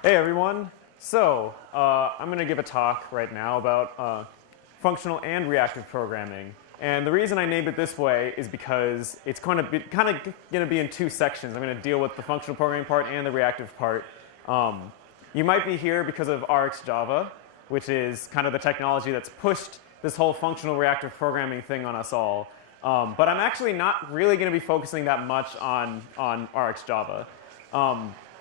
Hey everyone. I'm going to give a talk right now about functional and reactive programming. And the reason I named it this way is because it's kind of going to be in two sections. I'm going to deal with the functional programming part and the reactive part. You might be here because of RxJava, which is kind of the technology that's pushed this whole functional reactive programming thing on us all. But I'm actually not really going to be focusing that much on RxJava.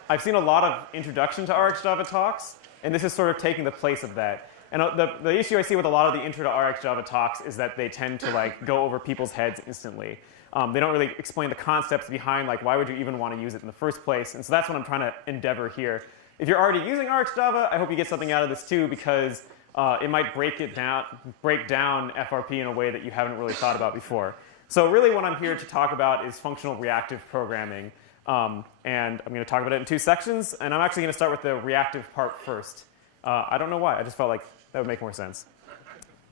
I've seen a lot of introduction to RxJava talks, and this is sort of taking the place of that. And the issue I see with a lot of the intro to RxJava talks is that they tend to go over people's heads instantly. They don't really explain the concepts behind why would you even want to use it in the first place. And so that's what I'm trying to endeavor here. If you're already using RxJava, I hope you get something out of this too, because it might break down FRP in a way that you haven't really thought about before. So really what I'm here to talk about is functional reactive programming. And I'm going to talk about it in two sections, and I'm actually going to start with the reactive part first. I don't know why, I just felt like that would make more sense.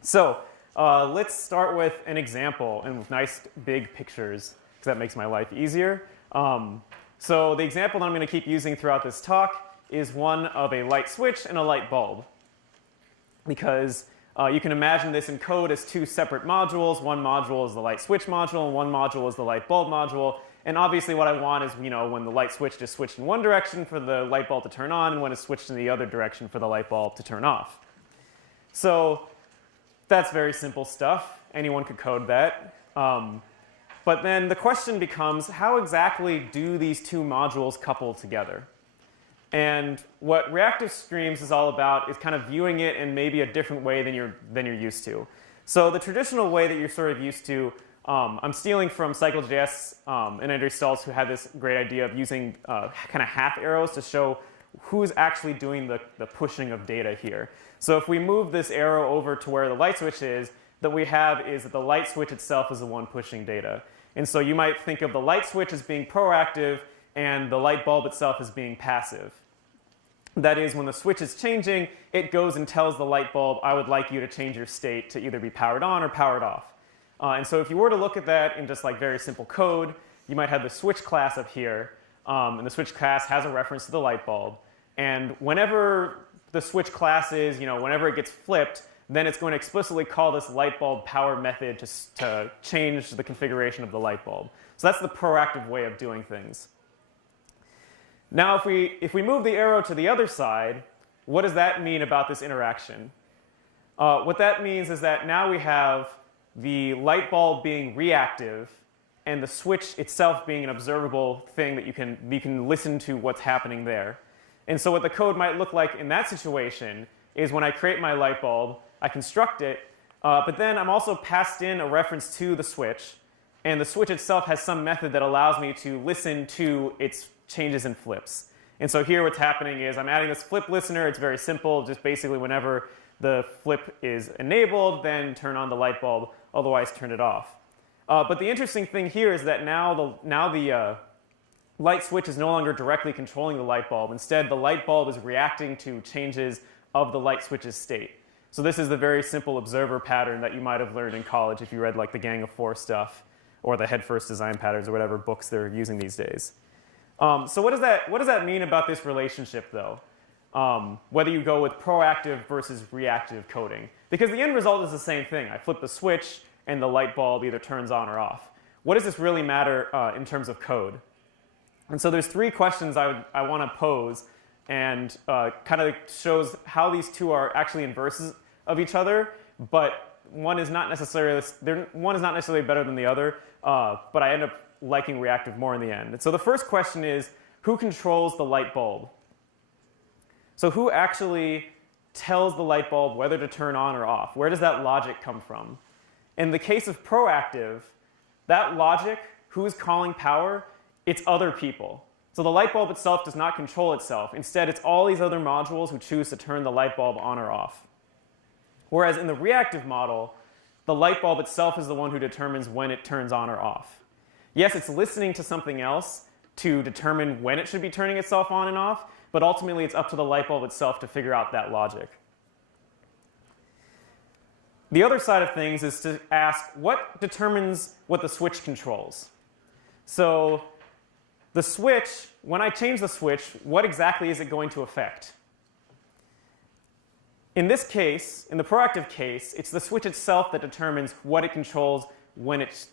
So let's start with an example and with nice big pictures, because that makes my life easier. So the example that I'm going to keep using throughout this talk is one of a light switch and a light bulb. Because you can imagine this in code as two separate modules. One module is the light switch module, and one module is the light bulb module. And obviously what I want is, when the light switch is switched in one direction for the light bulb to turn on, and when it's switched in the other direction for the light bulb to turn off. So that's very simple stuff. Anyone could code that. But then the question becomes, how exactly do these two modules couple together? And what reactive streams is all about is kind of viewing it in maybe a different way than you're used to. So the traditional way that you're sort of used to, I'm stealing from Cycle.js and Andrew Stultz, who had this great idea of using kind of half arrows to show who's actually doing the pushing of data here. So if we move this arrow over to where the light switch is, that we have is that the light switch itself is the one pushing data. And so you might think of the light switch as being proactive and the light bulb itself as being passive. That is, when the switch is changing, it goes and tells the light bulb, I would like you to change your state to either be powered on or powered off. And so if you were to look at that in just very simple code, you might have the switch class up here. And the switch class has a reference to the light bulb. And whenever the switch class is, whenever it gets flipped, then it's going to explicitly call this light bulb power method to change the configuration of the light bulb. So that's the proactive way of doing things. Now if we move the arrow to the other side, what does that mean about this interaction? What that means is that now we have the light bulb being reactive and the switch itself being an observable thing that you can listen to what's happening there. And so what the code might look like in that situation is when I create my light bulb, I construct it, but then I'm also passed in a reference to the switch, and the switch itself has some method that allows me to listen to its changes and flips. And so here what's happening is I'm adding this flip listener. It's very simple, just basically whenever the flip is enabled, then turn on the light bulb, otherwise turn it off. But the interesting thing here is that now the light switch is no longer directly controlling the light bulb. Instead, the light bulb is reacting to changes of the light switch's state. So this is the very simple observer pattern that you might have learned in college if you read the Gang of Four stuff or the Head First Design Patterns or whatever books they're using these days. So what does that mean about this relationship, though? Whether you go with proactive versus reactive coding. Because the end result is the same thing. I flip the switch, and the light bulb either turns on or off. What does this really matter in terms of code? And so there's three questions I want to pose, and kind of shows how these two are actually inverses of each other, but one is not necessarily better than the other, but I end up liking reactive more in the end. And so the first question is, who controls the light bulb? So who actually tells the light bulb whether to turn on or off? Where does that logic come from? In the case of proactive, that logic, who is calling power, it's other people. So the light bulb itself does not control itself. Instead, it's all these other modules who choose to turn the light bulb on or off. Whereas in the reactive model, the light bulb itself is the one who determines when it turns on or off. Yes, it's listening to something else to determine when it should be turning itself on and off, but ultimately it's up to the light bulb itself to figure out that logic. The other side of things is to ask, what determines what the switch controls? So the switch, when I change the switch, what exactly is it going to affect? In this case, in the proactive case, it's the switch itself that determines what it controls when it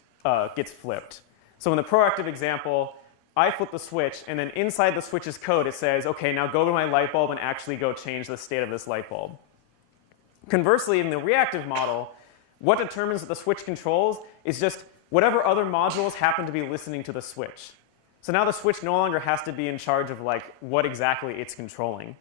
gets flipped. So in the proactive example, I flip the switch, and then inside the switch's code it says, okay, now go to my light bulb and actually go change the state of this light bulb. Conversely, in the reactive model, what determines what the switch controls is just whatever other modules happen to be listening to the switch. So now the switch no longer has to be in charge of like what exactly it's controlling.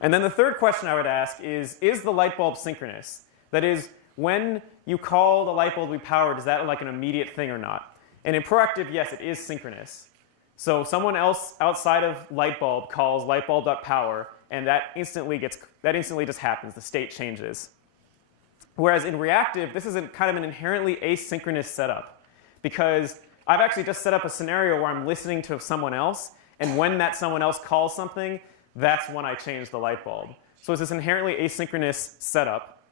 And then the third question I would ask is the light bulb synchronous? That is, when you call the light bulb to be powered, is that like an immediate thing or not? And in proactive, yes, it is synchronous. So someone else outside of light bulb calls lightbulb.power, and that instantly just happens. The state changes. Whereas in reactive, this is kind of an inherently asynchronous setup, because I've actually just set up a scenario where I'm listening to someone else, and when that someone else calls something, that's when I change the light bulb. So it's this inherently asynchronous setup.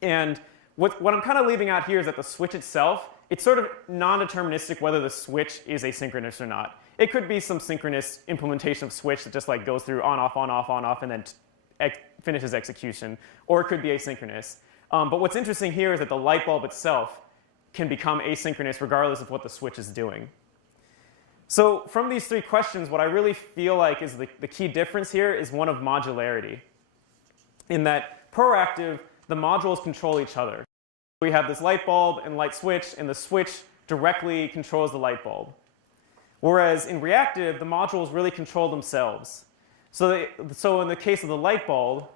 And what I'm kind of leaving out here is that the switch itself, it's sort of non-deterministic whether the switch is asynchronous or not. It could be some synchronous implementation of switch that just like goes through on, off, on, off, on, off, and then finishes execution. Or it could be asynchronous. But what's interesting here is that the light bulb itself can become asynchronous regardless of what the switch is doing. So from these three questions, what I really feel like is the key difference here is one of modularity. In that proactive, the modules control each other. We have this light bulb and light switch, and the switch directly controls the light bulb. Whereas in reactive, the modules really control themselves. So in the case of the light bulb,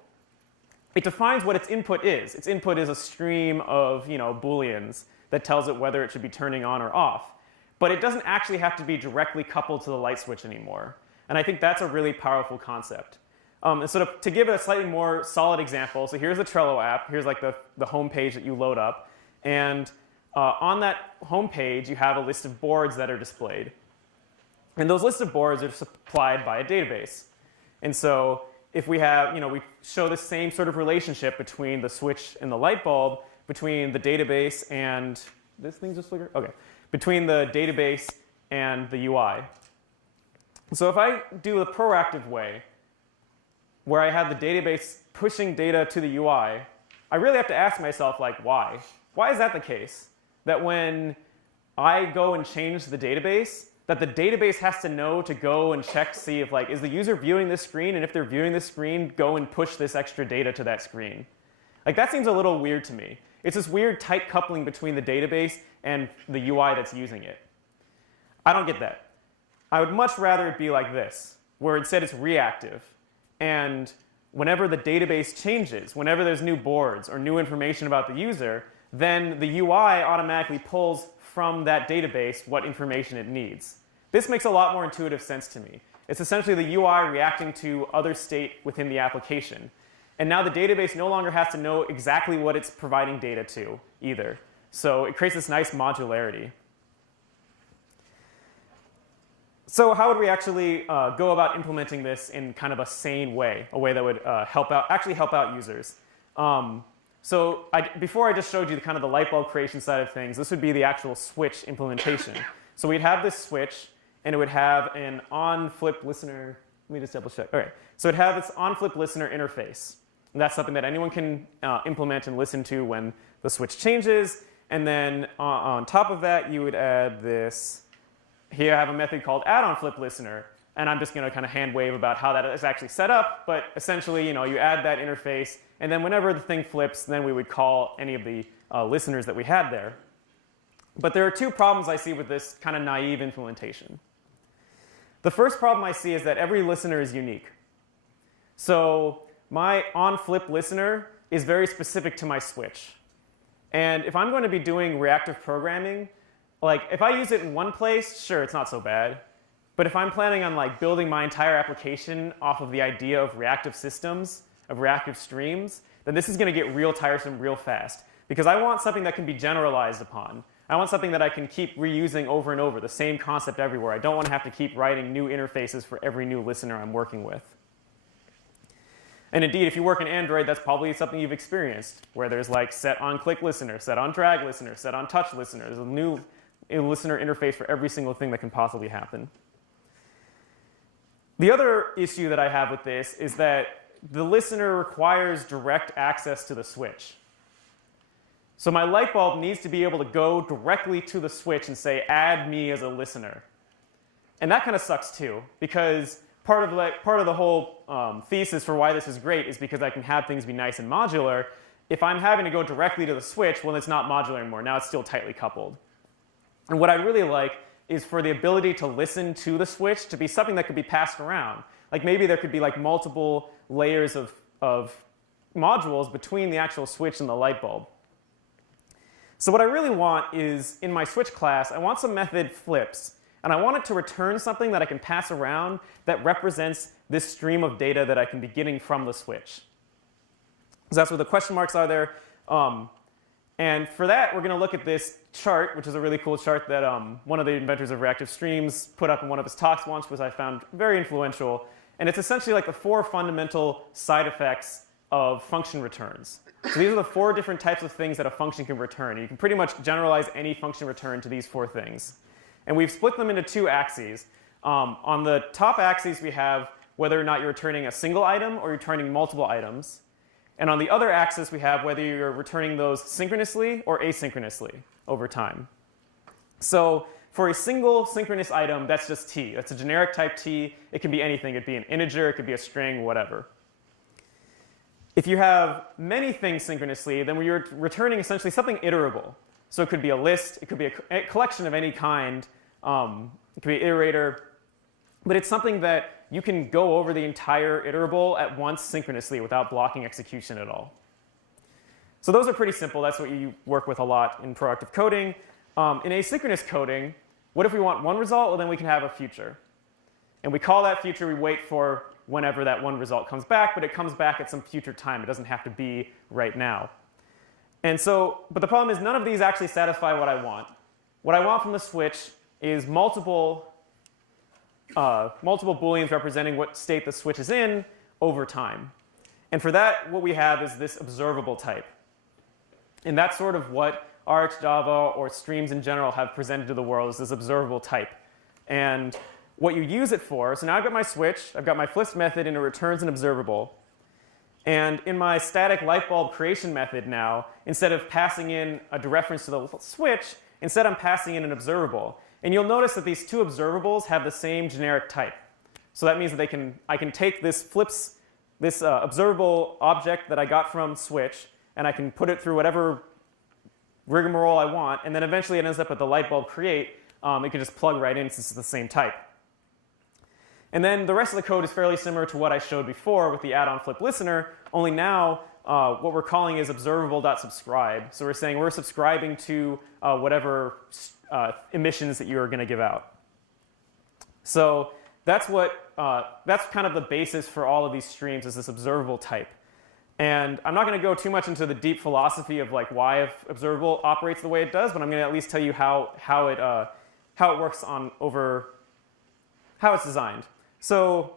it defines what its input is. Its input is a stream of Booleans that tells it whether it should be turning on or off. But it doesn't actually have to be directly coupled to the light switch anymore. And I think that's a really powerful concept. And so to give it a slightly more solid example, so here's the Trello app. Here's like the home page that you load up. And on that home page, you have a list of boards that are displayed. And those lists of boards are supplied by a database. And so if we have, we show the same sort of relationship between the switch and the light bulb, between the database and, this thing just flickered? Okay. Between the database and the UI. So if I do the proactive way, where I have the database pushing data to the UI, I really have to ask myself, like, why? Why is that the case? That when I go and change the database, that the database has to know to go and check to see if, like, is the user viewing this screen? And if they're viewing this screen, go and push this extra data to that screen. Like, that seems a little weird to me. It's this weird tight coupling between the database and the UI that's using it. I don't get that. I would much rather it be like this, where instead it's reactive. And whenever the database changes, whenever there's new boards or new information about the user, then the UI automatically pulls from that database what information it needs. This makes a lot more intuitive sense to me. It's essentially the UI reacting to other state within the application. And now the database no longer has to know exactly what it's providing data to either. So it creates this nice modularity. So how would we actually go about implementing this in kind of a sane way, a way that would actually help out users? Before I just showed you kind of the light bulb creation side of things, this would be the actual switch implementation. So we'd have this switch, and it would have an on-flip listener. Let me just double check. All right. So it'd have this on-flip listener interface. And that's something that anyone can implement and listen to when the switch changes. And then on top of that, you would add this. Here I have a method called add-on-flip-listener, and I'm just going to kind of hand wave about how that is actually set up. But essentially, you add that interface, and then whenever the thing flips, then we would call any of the listeners that we had there. But there are two problems I see with this kind of naive implementation. The first problem I see is that every listener is unique. So my on-flip listener is very specific to my switch. And if I'm going to be doing reactive programming, like, if I use it in one place, sure, it's not so bad. But if I'm planning on like building my entire application off of the idea of reactive systems, of reactive streams, then this is going to get real tiresome real fast. Because I want something that can be generalized upon. I want something that I can keep reusing over and over, the same concept everywhere. I don't want to have to keep writing new interfaces for every new listener I'm working with. And indeed, if you work in Android, that's probably something you've experienced, where there's like set on click listener, set on drag listener, set on touch listener. There's a new a listener interface for every single thing that can possibly happen. The other issue that I have with this is that the listener requires direct access to the switch. So my light bulb needs to be able to go directly to the switch and say, add me as a listener. And that kind of sucks too, because part of the whole thesis for why this is great is because I can have things be nice and modular. If I'm having to go directly to the switch, well, it's not modular anymore. Now it's still tightly coupled. And what I really like is for the ability to listen to the switch to be something that could be passed around. Like maybe there could be like multiple layers of modules between the actual switch and the light bulb. So what I really want is, in my switch class, I want some method flips. And I want it to return something that I can pass around that represents this stream of data that I can be getting from the switch. So that's where the question marks are there. And for that, we're going to look at this chart, which is a really cool chart that one of the inventors of reactive streams put up in one of his talks once, which I found very influential. And it's essentially like the 4 fundamental side effects of function returns. So these are the 4 different types of things that a function can return. You can pretty much generalize any function return to these 4 things. And we've split them into 2 axes. On the top axis, we have whether or not you're returning a single item or you're returning multiple items. And on the other axis, we have whether you're returning those synchronously or asynchronously over time. So for a single synchronous item, that's just t. That's a generic type t. It can be anything. It could be an integer. It could be a string, whatever. If you have many things synchronously, then you're returning essentially something iterable. So it could be a list. It could be a collection of any kind. It could be an iterator. But it's something that you can go over the entire iterable at once synchronously without blocking execution at all. So those are pretty simple. That's what you work with a lot in proactive coding. In asynchronous coding, what if we want one result? Well, then we can have a future. And we call that future. We wait for whenever that one result comes back. But it comes back at some future time. It doesn't have to be right now. And so, but the problem is none of these actually satisfy what I want. What I want from the switch is multiple booleans representing what state the switch is in over time. And for that, what we have is this observable type. And that's sort of what RxJava or streams in general have presented to the world, is this observable type. And what you use it for, so now I've got my switch, I've got my flips method, and it returns an observable. And in my static light bulb creation method now, instead of passing in a dereference to the switch, instead I'm passing in an observable. And you'll notice that these 2 observables have the same generic type. So that means that I can take this observable object that I got from switch, and I can put it through whatever rigmarole I want, and then eventually it ends up at the light bulb create. It can just plug right in since it's the same type. And then the rest of the code is fairly similar to what I showed before with the add-on flip listener, only now what we're calling is observable.subscribe. So we're saying we're subscribing to whatever emissions that you are going to give out. So that's kind of the basis for all of these streams, is this observable type. And I'm not going to go too much into the deep philosophy of like why observable operates the way it does, but I'm going to at least tell you how it works over how it's designed. So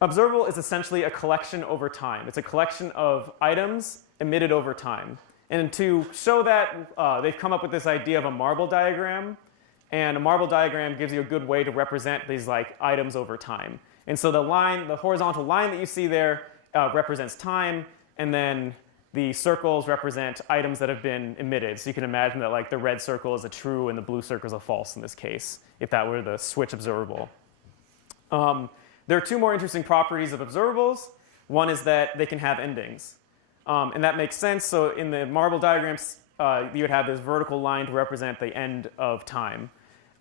observable is essentially a collection over time. It's a collection of items emitted over time. And to show that, they've come up with this idea of a marble diagram. And a marble diagram gives you a good way to represent these like items over time. And so the horizontal line that you see there represents time, and then the circles represent items that have been emitted. So you can imagine that like the red circle is a true and the blue circle is a false in this case, if that were the switch observable. There are 2 more interesting properties of observables. One is that they can have endings. And that makes sense. So in the marble diagrams, you would have this vertical line to represent the end of time.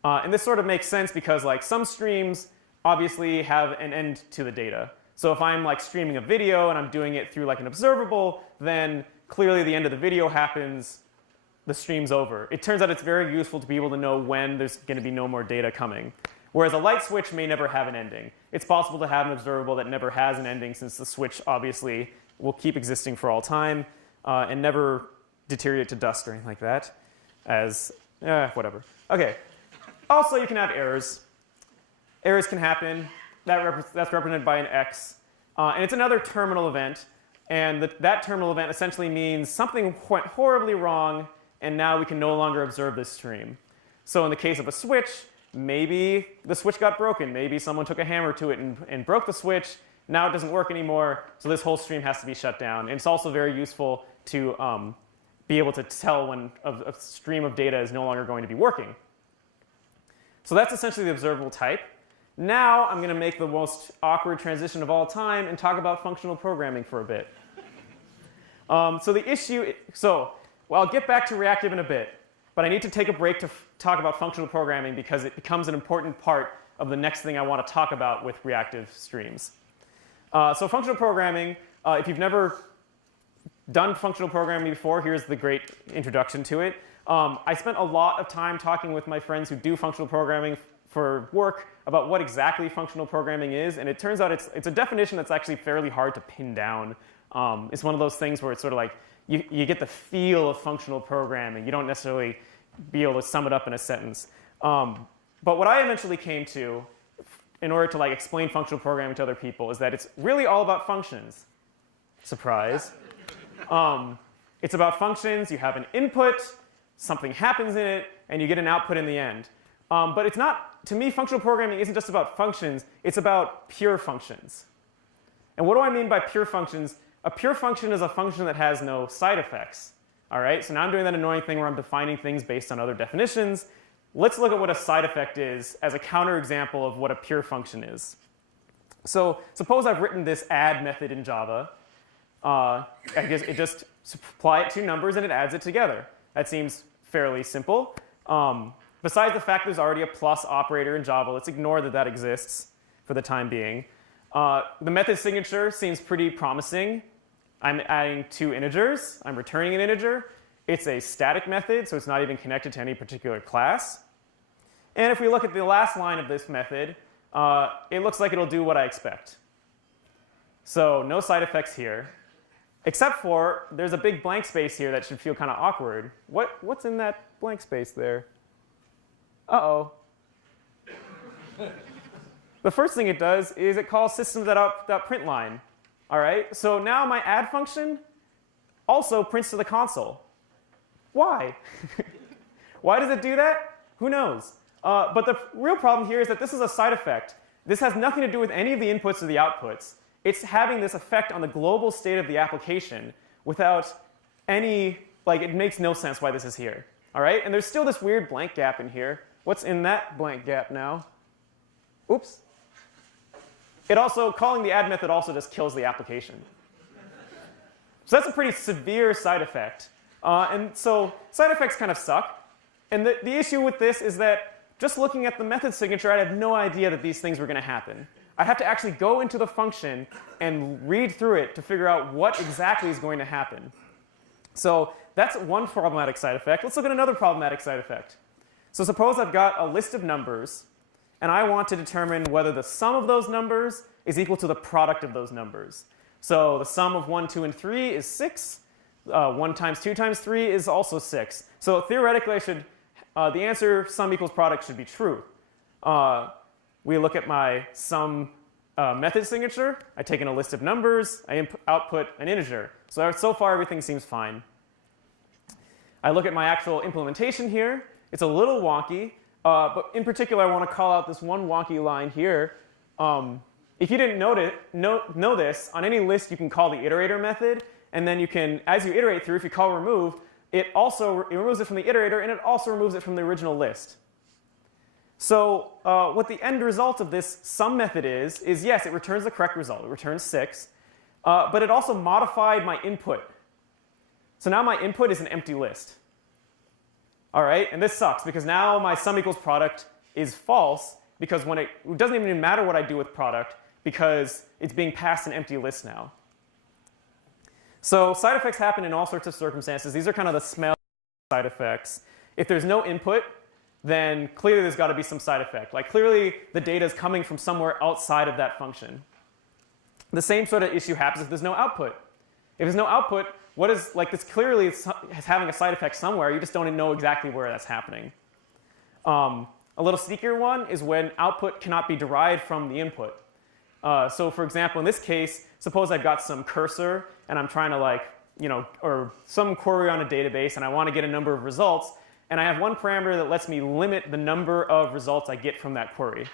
And this sort of makes sense because like some streams obviously have an end to the data. So if I'm like streaming a video and I'm doing it through like an observable, then clearly the end of the video happens, the stream's over. It turns out it's very useful to be able to know when there's going to be no more data coming. Whereas a light switch may never have an ending. It's possible to have an observable that never has an ending, since the switch obviously will keep existing for all time and never deteriorate to dust or anything like that. Whatever. Okay. Also, you can have errors. Errors can happen. That's represented by an X. And it's another terminal event. And that terminal event essentially means something went horribly wrong, and now we can no longer observe this stream. So in the case of a switch, maybe the switch got broken. Maybe someone took a hammer to it and broke the switch. Now it doesn't work anymore, so this whole stream has to be shut down. And it's also very useful to be able to tell when a stream of data is no longer going to be working. So that's essentially the observable type. Now I'm going to make the most awkward transition of all time and talk about functional programming for a bit. Well, I'll get back to reactive in a bit, but I need to take a break to talk about functional programming because it becomes an important part of the next thing I want to talk about with reactive streams. So functional programming, if you've never done functional programming before, here's the great introduction to it. I spent a lot of time talking with my friends who do functional programming for work about what exactly functional programming is, and it turns out it's a definition that's actually fairly hard to pin down. It's one of those things where it's sort of like you get the feel of functional programming. You don't necessarily be able to sum it up in a sentence. But what I eventually came to, in order to explain functional programming to other people, is that it's really all about functions. Surprise. It's about functions. You have an input, something happens in it, and you get an output in the end. But it's not, to me, functional programming isn't just about functions. It's about pure functions. And what do I mean by pure functions? A pure function is a function that has no side effects. All right, so now I'm doing that annoying thing where I'm defining things based on other definitions. Let's look at what a side effect is as a counterexample of what a pure function is. So suppose I've written this add method in Java. I guess it just supply it to numbers and it adds it together. That seems fairly simple. Besides the fact there's already a plus operator in Java, let's ignore that that exists for the time being. The method signature seems pretty promising. I'm adding 2 integers. I'm returning an integer. It's a static method, so it's not even connected to any particular class. And if we look at the last line of this method, it looks like it'll do what I expect. So no side effects here, except for there's a big blank space here that should feel kind of awkward. What's in that blank space there? Uh-oh. The first thing it does is it calls systems.out.println. All right, so now my add function also prints to the console. Why? Why does it do that? Who knows? But the real problem here is that this is a side effect. This has nothing to do with any of the inputs or the outputs. It's having this effect on the global state of the application without any, it makes no sense why this is here. All right, and there's still this weird blank gap in here. What's in that blank gap now? Oops. It also, calling the add method also just kills the application. So that's a pretty severe side effect. And so side effects kind of suck. And the issue with this is that just looking at the method signature, I had no idea that these things were going to happen. I'd have to actually go into the function and read through it to figure out what exactly is going to happen. So that's one problematic side effect. Let's look at another problematic side effect. So suppose I've got a list of numbers, and I want to determine whether the sum of those numbers is equal to the product of those numbers. So the sum of 1, 2, and 3 is 6. 1 times 2 times 3 is also 6. So theoretically, the answer sum equals product should be true. We look at my sum method signature. I take in a list of numbers. I output an integer. So far, everything seems fine. I look at my actual implementation here. It's a little wonky. But in particular, I want to call out this one wonky line here. If you didn't know this, on any list you can call the iterator method, and then you can, as you iterate through, if you call remove, it removes it from the iterator, and it also removes it from the original list. So what the end result of this sum method is yes, it returns the correct result. It returns 6, but it also modified my input. So now my input is an empty list. All right, and this sucks because now my sum equals product is false because it doesn't even matter what I do with product because it's being passed an empty list now. So side effects happen in all sorts of circumstances. These are kind of the smell side effects. If there's no input, then clearly there's got to be some side effect. Clearly the data is coming from somewhere outside of that function. The same sort of issue happens if there's no output. If there's no output, what is, this clearly is having a side effect somewhere. You just don't know exactly where that's happening. A little sneakier one is when output cannot be derived from the input. So for example, in this case, suppose I've got some cursor and I'm trying to or some query on a database and I want to get a number of results. and I have one parameter that lets me limit the number of results I get from that query.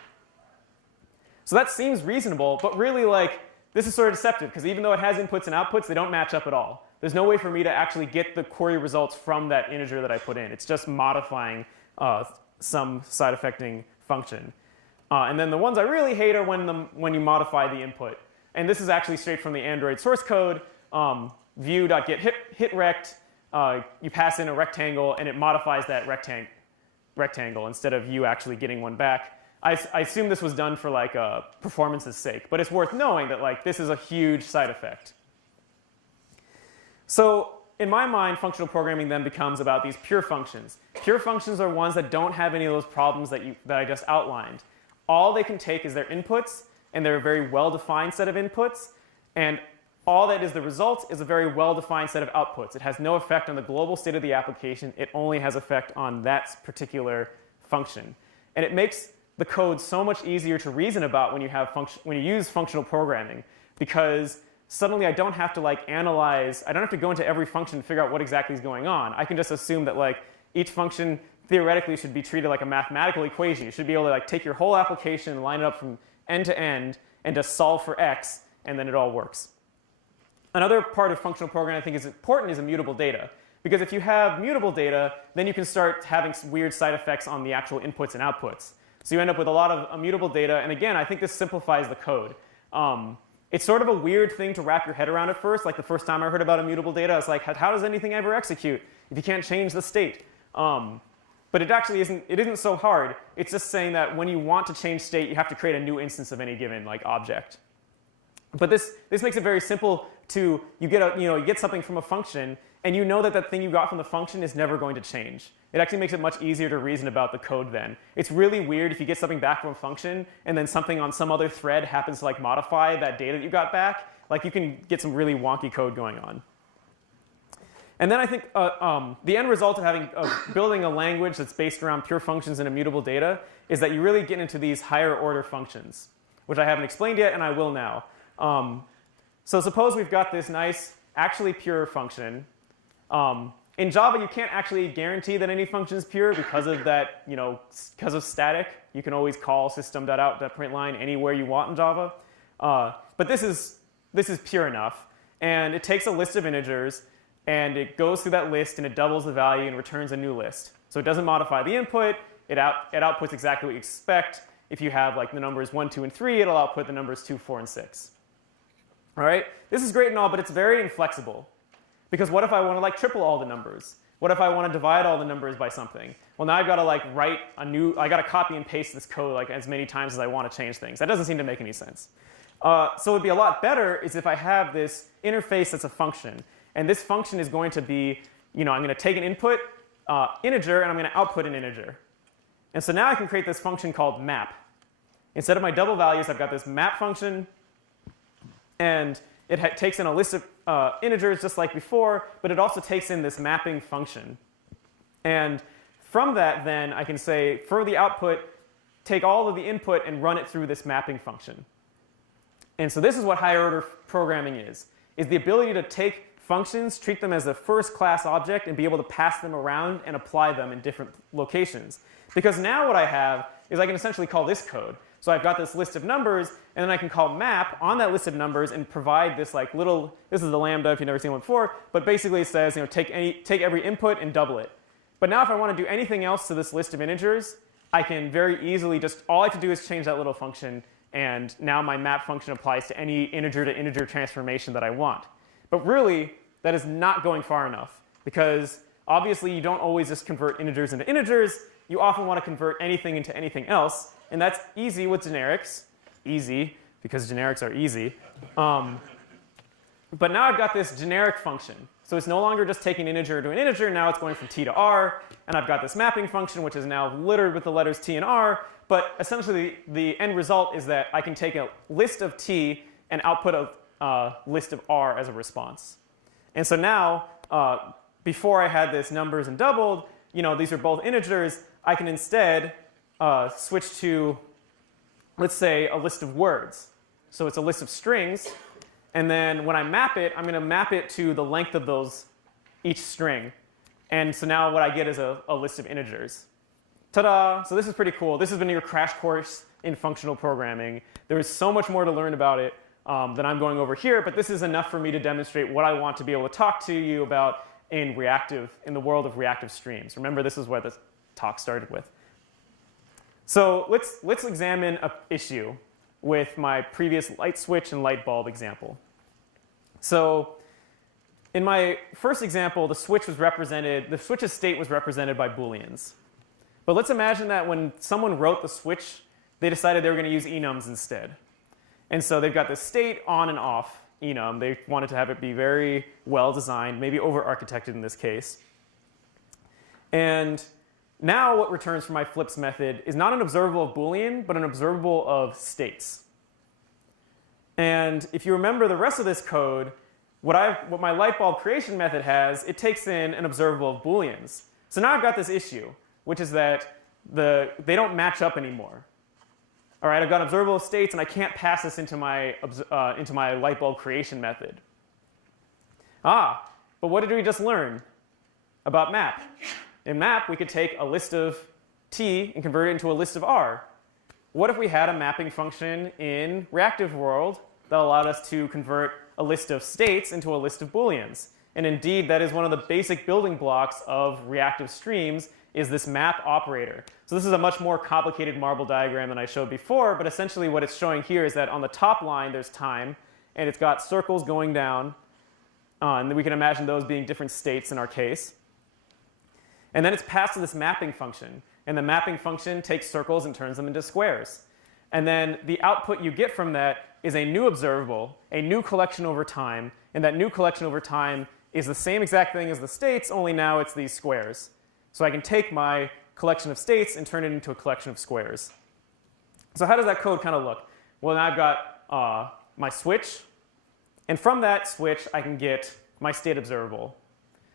So that seems reasonable, but really, like, this is sort of deceptive, because even though it has inputs and outputs, they don't match up at all. There's no way for me to actually get the query results from that integer that I put in. It's just modifying some side-effecting function. And then the ones I really hate are when you modify the input. And this is actually straight from the Android source code. View.getHitRect, you pass in a rectangle, and it modifies that rectangle instead of you actually getting one back. I assume this was done for like performance's sake, but it's worth knowing that like this is a huge side effect. So in my mind, functional programming then becomes about these pure functions. Pure functions are ones that don't have any of those problems that I just outlined. All they can take is their inputs, and they're a very well-defined set of inputs, and all that is the result is a very well-defined set of outputs. It has no effect on the global state of the application. It only has effect on that particular function. And it makes the code so much easier to reason about when you use functional programming, because suddenly I don't have to like analyze, I don't have to go into every function to figure out what exactly is going on. I can just assume that like each function theoretically should be treated like a mathematical equation. You should be able to like take your whole application and line it up from end to end and just solve for x, and then it all works. Another part of functional programming I think is important is immutable data. Because if you have mutable data, then you can start having some weird side effects on the actual inputs and outputs. So you end up with a lot of immutable data. And again, I think this simplifies the code. It's sort of a weird thing to wrap your head around at first. Like the first time I heard about immutable data, I was like, how does anything ever execute if you can't change the state? But it actually isn't so hard. It's just saying that when you want to change state, you have to create a new instance of any given like object. But this makes it very simple to, you get something from a function, and you know that that thing you got from the function is never going to change. It actually makes it much easier to reason about the code then. It's really weird if you get something back from a function, and then something on some other thread happens to like modify that data that you got back. Like you can get some really wonky code going on. And then I think the end result of building a language that's based around pure functions and immutable data is that you really get into these higher order functions, which I haven't explained yet, and I will now. So suppose we've got this nice, actually pure function. In Java, you can't actually guarantee that any function is pure because of that, because of static. You can always call system.out.println anywhere you want in Java. But this is pure enough. And it takes a list of integers, and it goes through that list, and it doubles the value and returns a new list. So it doesn't modify the input. It outputs exactly what you expect. If you have like the numbers 1, 2, and 3, it'll output the numbers 2, 4, and 6. All right? This is great and all, but it's very inflexible. Because what if I want to like triple all the numbers? What if I want to divide all the numbers by something? Well, now I've got to like I got to copy and paste this code like as many times as I want to change things. That doesn't seem to make any sense. So it would be a lot better is if I have this interface that's a function. And this function is going to be, I'm going to take an input integer, and I'm going to output an integer. And so now I can create this function called map. Instead of my double values, I've got this map function, and it takes in a list of integers just like before, but it also takes in this mapping function. And from that, then, I can say, for the output, take all of the input and run it through this mapping function. And so this is what higher order programming is the ability to take functions, treat them as a first-class object, and be able to pass them around and apply them in different locations. Because now what I have is I can essentially call this code. So I've got this list of numbers, and then I can call map on that list of numbers and provide this like little, this is the lambda if you've never seen one before, but basically it says, take every input and double it. But now if I want to do anything else to this list of integers, I can very easily all I have to do is change that little function, and now my map function applies to any integer-to-integer transformation that I want. But really, that is not going far enough, because obviously you don't always just convert integers into integers. You often want to convert anything into anything else, and that's easy with generics. Easy, because generics are easy. But now I've got this generic function. So it's no longer just taking integer to an integer. Now it's going from t to r. And I've got this mapping function, which is now littered with the letters t and r. But essentially, the end result is that I can take a list of t and output a list of r as a response. And so now, before I had this numbers and doubled, these are both integers. I can instead switch to, let's say, a list of words. So it's a list of strings. And then when I map it, I'm going to map it to the length of each string. And so now what I get is a list of integers. Ta-da! So this is pretty cool. This has been your crash course in functional programming. There is so much more to learn about it than I'm going over here, but this is enough for me to demonstrate what I want to be able to talk to you about in the world of reactive streams. Remember, this is what this talk started with. So let's examine an issue with my previous light switch and light bulb example. So in my first example, the switch's state was represented by Booleans. But let's imagine that when someone wrote the switch, they decided they were going to use enums instead. And so they've got this state on and off enum. They wanted to have it be very well designed, maybe over-architected in this case. And now what returns from my flips method is not an observable of Boolean, but an observable of states. And if you remember the rest of this code, what my light bulb creation method has, it takes in an observable of Booleans. So now I've got this issue, which is that they don't match up anymore. All right, I've got observable of states, and I can't pass this into my light bulb creation method. But what did we just learn about map? In map, we could take a list of T and convert it into a list of R. What if we had a mapping function in reactive world that allowed us to convert a list of states into a list of Booleans? And indeed, that is one of the basic building blocks of reactive streams, is this map operator. So this is a much more complicated marble diagram than I showed before, but essentially what it's showing here is that on the top line there's time, and it's got circles going down, and we can imagine those being different states in our case. And then it's passed to this mapping function, and the mapping function takes circles and turns them into squares. And then the output you get from that is a new observable, a new collection over time, and that new collection over time is the same exact thing as the states, only now it's these squares. So I can take my collection of states and turn it into a collection of squares. So how does that code kind of look? Well, now I've got my switch, and from that switch I can get my state observable.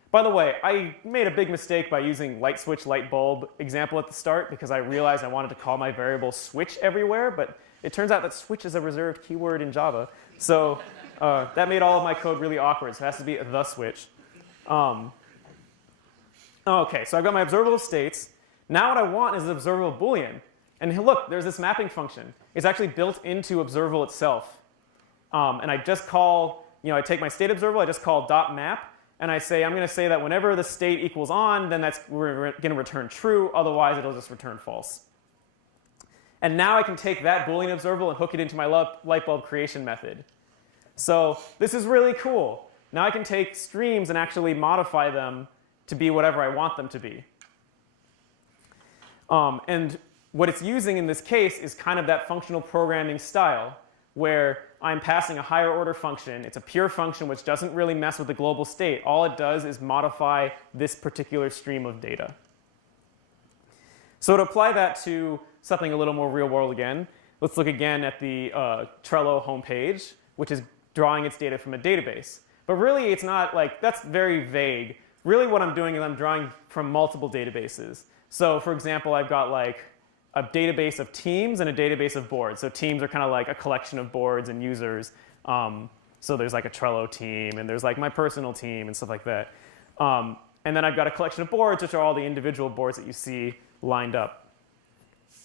By the way, I made a big mistake by using light switch, light bulb example at the start because I realized I wanted to call my variable switch everywhere, but it turns out that switch is a reserved keyword in Java. So that made all of my code really awkward, so it has to be the switch. Okay, so I've got my observable states. Now what I want is an observable Boolean. And look, there's this mapping function. It's actually built into observable itself. And I just call, I take my state observable, I just call .map, and I say, I'm going to say that whenever the state equals on, then we're going to return true, otherwise it'll just return false. And now I can take that Boolean observable and hook it into my light bulb creation method. So this is really cool. Now I can take streams and actually modify them to be whatever I want them to be. And what it's using in this case is kind of that functional programming style, where I'm passing a higher order function. It's a pure function which doesn't really mess with the global state. All it does is modify this particular stream of data. So to apply that to something a little more real world again, let's look again at the Trello homepage, which is drawing its data from a database. But really, it's not like, that's very vague. Really what I'm doing is I'm drawing from multiple databases. So for example, I've got like a database of teams and a database of boards. So teams are kind of like a collection of boards and users. So there's like a Trello team, and there's like my personal team and stuff like that. And then I've got a collection of boards, which are all the individual boards that you see lined up.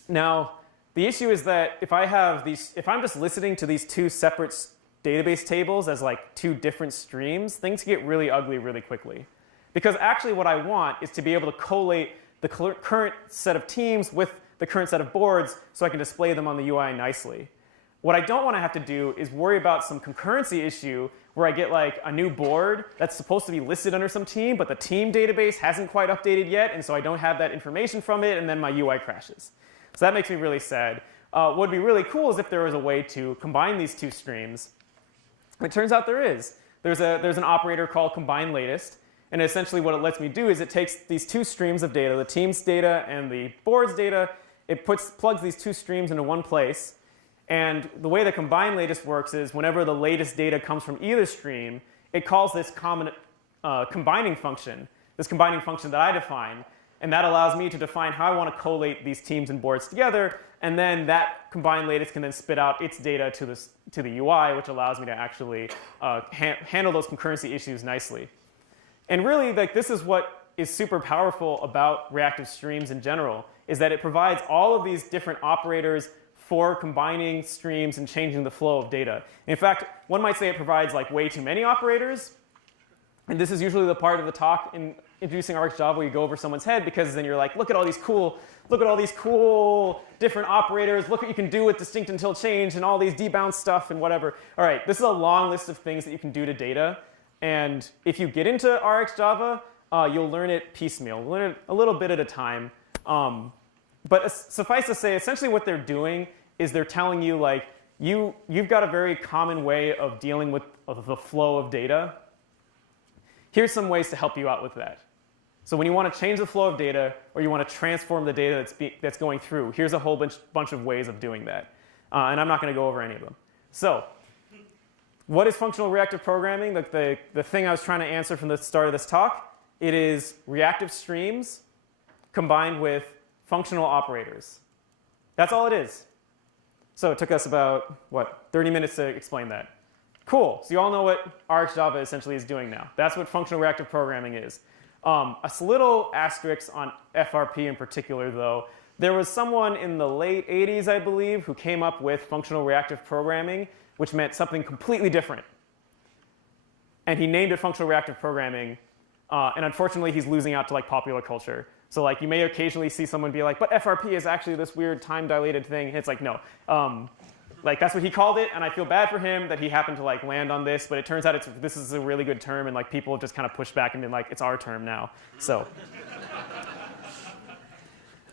Now, the issue is that if I'm just listening to these two separate database tables as like two different streams, things get really ugly really quickly. Because actually what I want is to be able to collate the current set of teams with the current set of boards so I can display them on the UI nicely. What I don't want to have to do is worry about some concurrency issue where I get like a new board that's supposed to be listed under some team, but the team database hasn't quite updated yet, and so I don't have that information from it, and then my UI crashes. So that makes me really sad. What would be really cool is if there was a way to combine these two streams. It turns out there is. There's an operator called combine latest. And essentially what it lets me do is it takes these two streams of data, the team's data and the board's data, it plugs these two streams into one place. And the way the combine latest works is whenever the latest data comes from either stream, it calls this combining function that I define. And that allows me to define how I want to collate these teams and boards together. And then that combine latest can then spit out its data to the UI, which allows me to actually handle those concurrency issues nicely. And really, like, this is what is super powerful about reactive streams in general is that it provides all of these different operators for combining streams and changing the flow of data. In fact, one might say it provides like way too many operators. And this is usually the part of the talk in introducing RxJava where you go over someone's head, because then you're like, look at all these cool different operators. Look what you can do with distinct until change and all these debound stuff and whatever. All right, this is a long list of things that you can do to data. And if you get into RxJava, you'll learn it piecemeal. You'll learn it a little bit at a time. But suffice to say, essentially what they're doing is they're telling you, like, you've got a very common way of dealing with the flow of data. Here's some ways to help you out with that. So when you want to change the flow of data, or you want to transform the data that's going through, here's a whole bunch of ways of doing that. And I'm not going to go over any of them. So what is functional reactive programming? The thing I was trying to answer from the start of this talk, it is reactive streams combined with functional operators. That's all it is. So it took us about, 30 minutes to explain that. Cool. So you all know what RxJava essentially is doing now. That's what functional reactive programming is. A little asterisk on FRP in particular, though. There was someone in the late 80s, I believe, who came up with functional reactive programming, which meant something completely different. And he named it functional reactive programming. And unfortunately, he's losing out to like popular culture. So like you may occasionally see someone be like, but FRP is actually this weird time-dilated thing. And it's like, no. Like that's what he called it, and I feel bad for him that he happened to like land on this, but it turns out this is a really good term, and like people have just kind of pushed back and been like, it's our term now. So,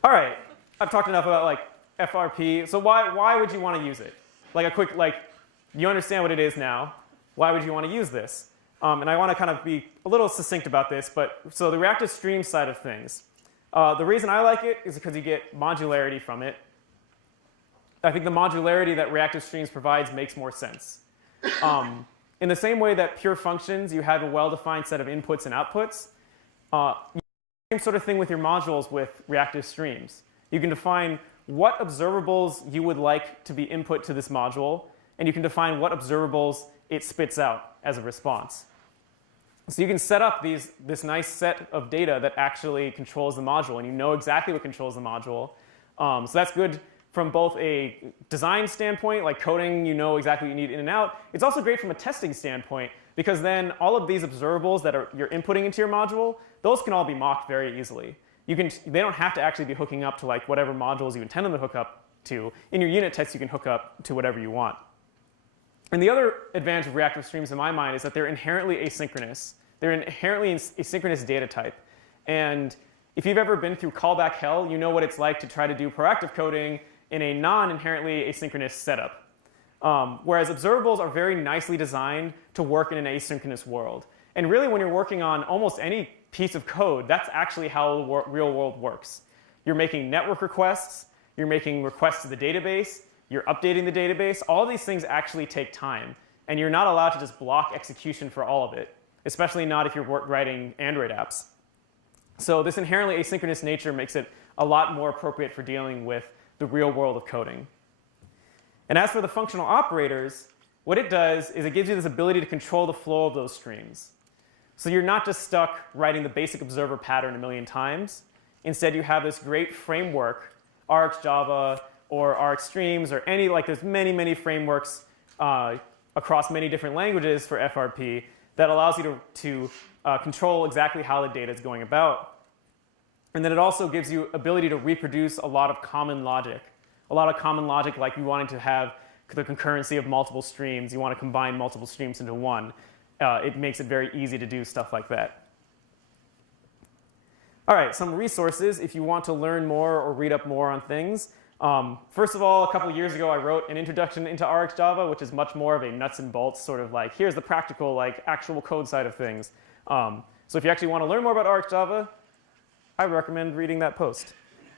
all right, I've talked enough about like FRP. So why would you want to use it? Like a quick, like, you understand what it is now. Why would you want to use this? And I want to kind of be a little succinct about this, but so the reactive stream side of things. The reason I like it is because you get modularity from it. I think the modularity that reactive streams provides makes more sense. In the same way that pure functions, you have a well-defined set of inputs and outputs. You do the same sort of thing with your modules with reactive streams. You can define what observables you would like to be input to this module, and you can define what observables it spits out as a response. So you can set up this nice set of data that actually controls the module, and you know exactly what controls the module. So that's good from both a design standpoint, like coding, you know exactly what you need in and out. It's also great from a testing standpoint, because then all of these observables that you're inputting into your module, those can all be mocked very easily. They don't have to actually be hooking up to like whatever modules you intend them to hook up to. In your unit tests, you can hook up to whatever you want. And the other advantage of reactive streams in my mind is that they're inherently asynchronous. They're inherently asynchronous data type. And if you've ever been through callback hell, you know what it's like to try to do proactive coding in a non-inherently asynchronous setup. Whereas observables are very nicely designed to work in an asynchronous world. And really, when you're working on almost any piece of code, that's actually how the real world works. You're making network requests, you're making requests to the database, you're updating the database. All of these things actually take time. And you're not allowed to just block execution for all of it, especially not if you're writing Android apps. So this inherently asynchronous nature makes it a lot more appropriate for dealing with the real world of coding. And as for the functional operators, what it does is it gives you this ability to control the flow of those streams. So you're not just stuck writing the basic observer pattern a million times. Instead, you have this great framework, RxJava or RxStreams or any, like there's many, many frameworks across many different languages for FRP that allows you to control exactly how the data is going about. And then it also gives you ability to reproduce a lot of common logic. A lot of common logic, like you wanting to have the concurrency of multiple streams. You want to combine multiple streams into one. It makes it very easy to do stuff like that. All right, some resources if you want to learn more or read up more on things. First of all, a couple years ago, I wrote an introduction into RxJava, which is much more of a nuts and bolts sort of like, here's the practical, like actual code side of things. So if you actually want to learn more about RxJava, I recommend reading that post.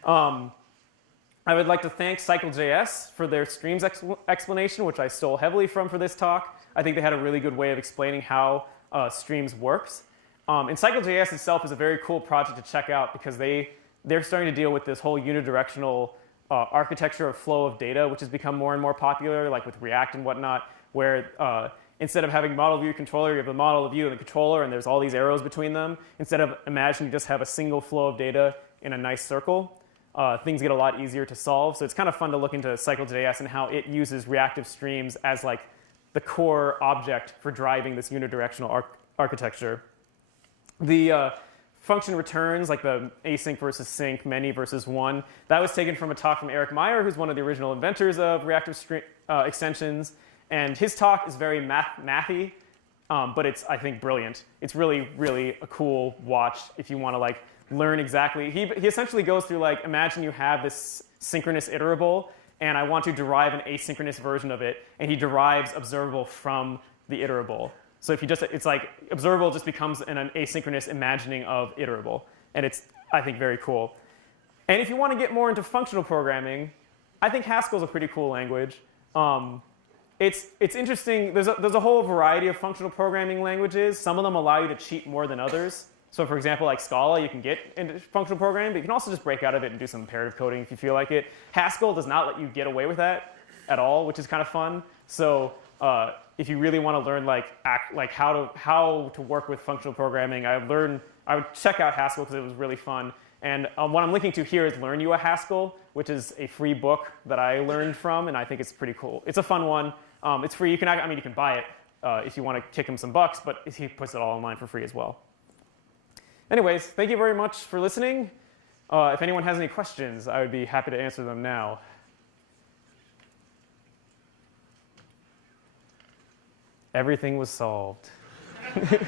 I would like to thank Cycle.js for their streams explanation, which I stole heavily from for this talk. I think they had a really good way of explaining how streams works. And Cycle.js itself is a very cool project to check out because they're starting to deal with this whole unidirectional architecture of flow of data, which has become more and more popular, like with React and whatnot, where instead of having model view controller, you have the model view and the controller, and there's all these arrows between them. Instead of imagine you just have a single flow of data in a nice circle, things get a lot easier to solve. So it's kind of fun to look into Cycle.js and how it uses reactive streams as like the core object for driving this unidirectional architecture. The function returns, like the async versus sync, many versus one, that was taken from a talk from Eric Meyer, who's one of the original inventors of reactive extensions. And his talk is very mathy, but it's, I think, brilliant. It's really, really a cool watch if you want to like learn exactly. He essentially goes through like, imagine you have this synchronous iterable, and I want to derive an asynchronous version of it, and he derives observable from the iterable. So if you just, it's like observable just becomes an asynchronous imagining of iterable, and it's, I think, very cool. And if you want to get more into functional programming, I think Haskell's a pretty cool language. It's interesting. There's a whole variety of functional programming languages. Some of them allow you to cheat more than others. So for example, like Scala, you can get into functional programming, but you can also just break out of it and do some imperative coding if you feel like it. Haskell does not let you get away with that at all, which is kind of fun. So if you really want to learn how to work with functional programming, I would check out Haskell because it was really fun. And what I'm linking to here is Learn You a Haskell, which is a free book that I learned from, and I think it's pretty cool. It's a fun one. It's free. You can buy it if you want to kick him some bucks, but he puts it all online for free as well. Anyways, thank you very much for listening. If anyone has any questions, I would be happy to answer them now. Everything was solved. Do you have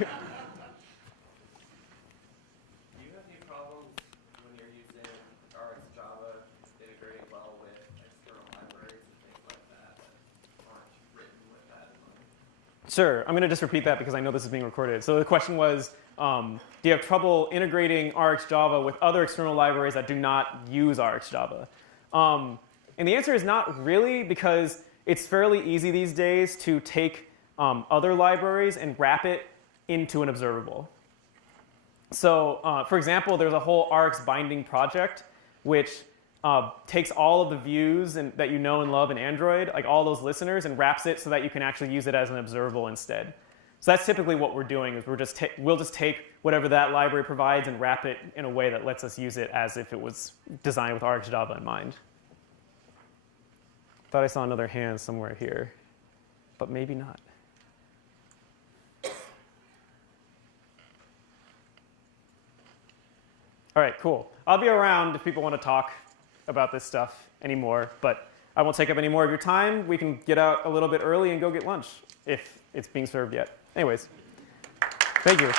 any problems when you're using RxJava integrating well with external libraries and things like that that aren't written with that in mind? Sure. I'm going to just repeat that because I know this is being recorded. So the question was, do you have trouble integrating RxJava with other external libraries that do not use RxJava? And the answer is not really, because it's fairly easy these days to take other libraries and wrap it into an observable. So for example, there's a whole Rx binding project which takes all of the views that you know and love in Android, like all those listeners, and wraps it so that you can actually use it as an observable instead. So that's typically what we're doing, is we'll just take whatever that library provides and wrap it in a way that lets us use it as if it was designed with RxJava in mind. Thought I saw another hand somewhere here, but maybe not. All right, cool. I'll be around if people want to talk about this stuff anymore, but I won't take up any more of your time. We can get out a little bit early and go get lunch if it's being served yet. Anyways, thank you.